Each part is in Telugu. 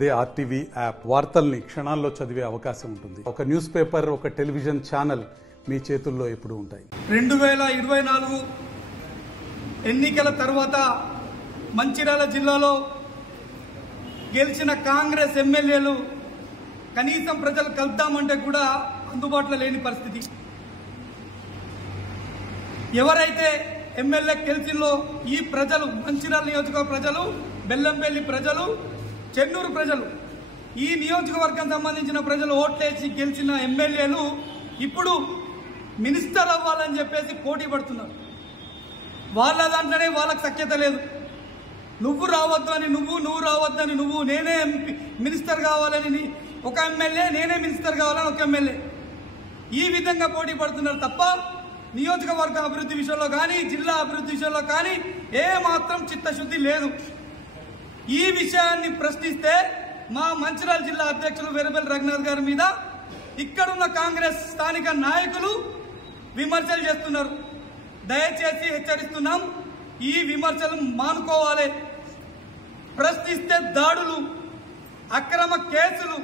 అదే ఆర్టీవీ యాప్ వార్తల్ని క్షణాల్లో చదివే అవకాశం ఉంటుంది. ఒక న్యూస్ పేపర్, ఒక టెలివిజన్ ఛానల్ మీ చేతుల్లో ఎప్పుడూ ఉంటాయి. 2024 ఎన్నికల తర్వాత మంచిర్యాల జిల్లాలో గెలిచిన కాంగ్రెస్ ఎమ్మెల్యేలు కనీసం ప్రజలు కలుద్దామంటే కూడా అందుబాటులో లేని పరిస్థితి. ఎవరైతే ఎమ్మెల్యే గెలిచిందో ఈ ప్రజలు, మంచిర్యాల నియోజకవర్గ ప్రజలు, బెల్లంపల్లి ప్రజలు, చెన్నూరు ప్రజలు, ఈ నియోజకవర్గం సంబంధించిన ప్రజలు ఓట్లేసి గెలిచిన ఎమ్మెల్యేలు ఇప్పుడు మినిస్టర్ అవ్వాలని చెప్పేసి పోటీ పడుతున్నారు. వాళ్ళ దాంట్లోనే వాళ్ళకి సఖ్యత లేదు. నువ్వు రావద్దు అని నువ్వు రావద్దని నువ్వు, నేనే మినిస్టర్ కావాలని ఒక ఎమ్మెల్యే, నేనే మినిస్టర్ కావాలని ఒక ఎమ్మెల్యే, ఈ విధంగా పోటీ పడుతున్నారు తప్ప నియోజకవర్గ అభివృద్ధి విషయంలో కానీ, జిల్లా అభివృద్ధి విషయంలో కానీ ఏ మాత్రం చిత్తశుద్ధి లేదు. ఈ విషయాన్ని ప్రశ్నిస్తే మా మంచిర్యాల జిల్లా అధ్యక్షులు వెరబెల్లి రఘునాథ్ గారి మీద ఇక్కడున్న కాంగ్రెస్ స్థానిక నాయకులు విమర్శలు చేస్తున్నారు. దయచేసి హెచ్చరిస్తున్నాం, ఈ విమర్శలు మానుకోవాలి. ప్రశ్నిస్తే దాడులు, అక్రమ కేసులు,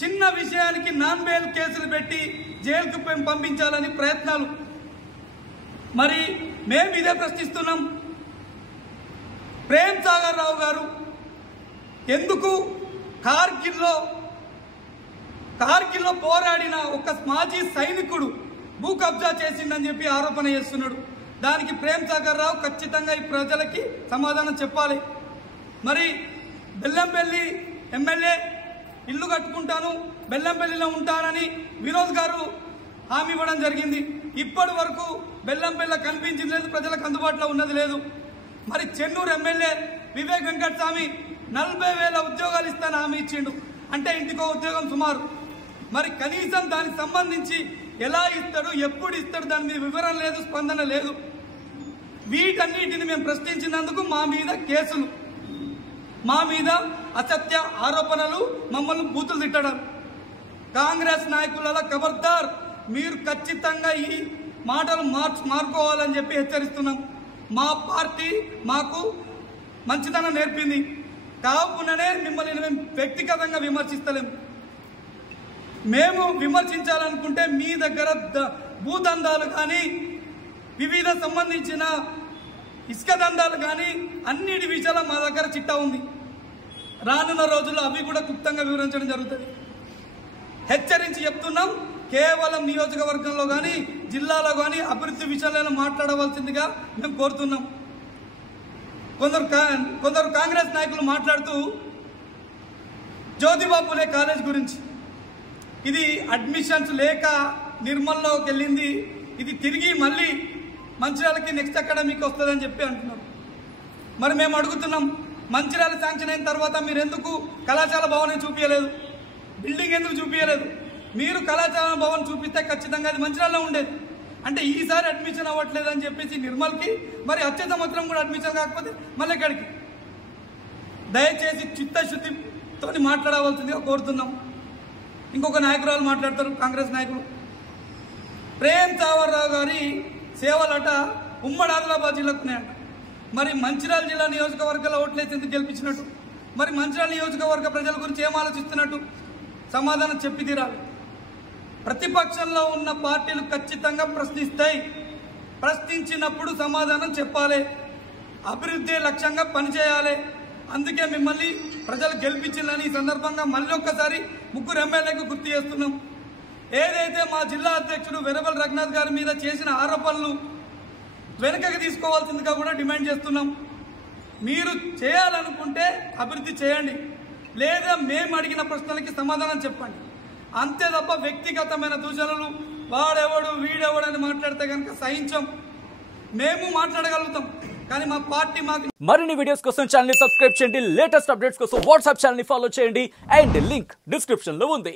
చిన్న విషయానికి నాన్ బెయిల్ కేసులు పెట్టి జైలుకు పంపించాలని ప్రయత్నాలు. మరి మేము ఇదే ప్రశ్నిస్తున్నాం. ప్రేమ్ సాగర్ రావు గారు ఎందుకు కార్గిల్లో పోరాడిన ఒక మాజీ సైనికుడు భూ కబ్జా చేసిందని చెప్పి ఆరోపణ చేస్తున్నాడు. దానికి ప్రేమ్ సాగర్ రావు ఖచ్చితంగా ఈ ప్రజలకి సమాధానం చెప్పాలి. మరి బెల్లంపల్లి ఎమ్మెల్యే ఇల్లు కట్టుకుంటాను, బెల్లంపల్లిలో ఉంటానని వినోద్ గారు హామీ ఇవ్వడం జరిగింది. ఇప్పటి వరకు బెల్లంపల్లిలో కనిపించింది లేదు, ప్రజలకు అందుబాటులో ఉన్నది లేదు. మరి చెన్నూరు ఎమ్మెల్యే వివేక్ వెంకటస్వామి 40,000 ఉద్యోగాలు ఇస్తాను హామీ ఇచ్చిండు. అంటే ఇంటికో ఉద్యోగం సుమారు. మరి కనీసం దానికి సంబంధించి ఎలా ఇస్తాడు, ఎప్పుడు ఇస్తాడు, దాని మీద వివరణ లేదు, స్పందన లేదు. వీటన్నిటిని మేము ప్రశ్నించినందుకు మా మీద కేసులు, మా మీద అసత్య ఆరోపణలు, మమ్మల్ని బూతులు తిట్టడం. కాంగ్రెస్ నాయకులలో ఖబర్దార్, మీరు ఖచ్చితంగా ఈ మాటలు మార్చుకోవాలని చెప్పి హెచ్చరిస్తున్నాం. మా పార్టీ మాకు మంచితనం నేర్పింది కావుననే మిమ్మల్ని మేము వ్యక్తిగతంగా విమర్శిస్తలేము. మేము విమర్శించాలనుకుంటే మీ దగ్గర భూదందాలు కానీ, వివిధ సంబంధించిన ఇసుక దందాలు కానీ అన్నిటి విషయాల్లో మా దగ్గర చిట్టా ఉంది. రానున్న రోజుల్లో అవి కూడా క్లుప్తంగా వివరించడం జరుగుతుంది. హెచ్చరించి చెప్తున్నాం, కేవలం నియోజకవర్గంలో కానీ, జిల్లాలో కానీ అభివృద్ధి విషయాలను మాట్లాడవలసిందిగా మేము కోరుతున్నాం. కొందరు కాంగ్రెస్ నాయకులు మాట్లాడుతూ జ్యోతిబా ఫులే కాలేజ్ గురించి, ఇది అడ్మిషన్స్ లేక నిర్మల్లోకి వెళ్ళింది, ఇది తిరిగి మళ్ళీ మంచిర్యాలకి నెక్స్ట్ అకాడమీకి వస్తుందని చెప్పి అంటున్నారు. మరి మేము అడుగుతున్నాం, మంచిర్యాల శాంక్షన్ అయిన తర్వాత మీరు ఎందుకు కళాశాల భవన్ చూపించలేదు, బిల్డింగ్ ఎందుకు చూపించలేదు? మీరు కళాశాల భవన్ చూపిస్తే ఖచ్చితంగా అది మంచిర్యాలలో ఉండేది. అంటే ఈసారి అడ్మిషన్ అవ్వట్లేదు అని చెప్పేసి నిర్మల్కి, మరి వచ్చే సంవత్సరం కూడా అడ్మిషన్ కాకపోతే మళ్ళీ ఎక్కడికి? దయచేసి చిత్తశుద్ధితో మాట్లాడవలసిందిగా కోరుతున్నాం. ఇంకొక నాయకురాలు మాట్లాడతారు, కాంగ్రెస్ నాయకులు. ప్రేమ్ సాగర్ రావు గారి సేవలట ఉమ్మడి ఆదిలాబాద్ జిల్లాకు ఉన్నాయంట. మరి మంచిర్యాల జిల్లా నియోజకవర్గాల ఓట్లేసి ఎందుకు గెలిపించినట్టు? మరి మంచిర్యాల నియోజకవర్గ ప్రజల గురించి ఏం ఆలోచిస్తున్నట్టు? సమాధానం చెప్పి తీరాలి. ప్రతిపక్షంలో ఉన్న పార్టీలు ఖచ్చితంగా ప్రశ్నిస్తాయి. ప్రశ్నించినప్పుడు సమాధానం చెప్పాలి. అభివృద్ధి లక్ష్యంగా పనిచేయాలి. అందుకే మిమ్మల్ని ప్రజలు గెలిపించాలని ఈ సందర్భంగా మళ్ళీ ఒక్కసారి 3 ఎమ్మెల్యేలకు గుర్తు చేస్తున్నాం. ఏదైతే మా జిల్లా అధ్యక్షుడు వెరబెల్లి రఘునాథ్ గారి మీద చేసిన ఆరోపణలు వెనకకి తీసుకోవాల్సిందిగా కూడా డిమాండ్ చేస్తున్నాం. మీరు చేయాలనుకుంటే అభివృద్ధి చేయండి, లేదా మేము అడిగిన ప్రశ్నలకి సమాధానం చెప్పండి. అంతే తప్ప వ్యక్తిగతమైన దూషణలు, వాడెవడు వీడెవడని మాట్లాడితే కనుక సహించం. మేము మాట్లాడగలుగుతాం, కానీ మా పార్టీ మాకు. మరిన్ని వీడియోస్ కోసం ఛానల్ ని సబ్స్క్రైబ్ చేయండి. లేటెస్ట్ అప్డేట్స్ కోసం వాట్సాప్ ఛానల్ ని ఫాలో చేయండి. అండ్ లింక్ డిస్క్రిప్షన్ లో ఉంది.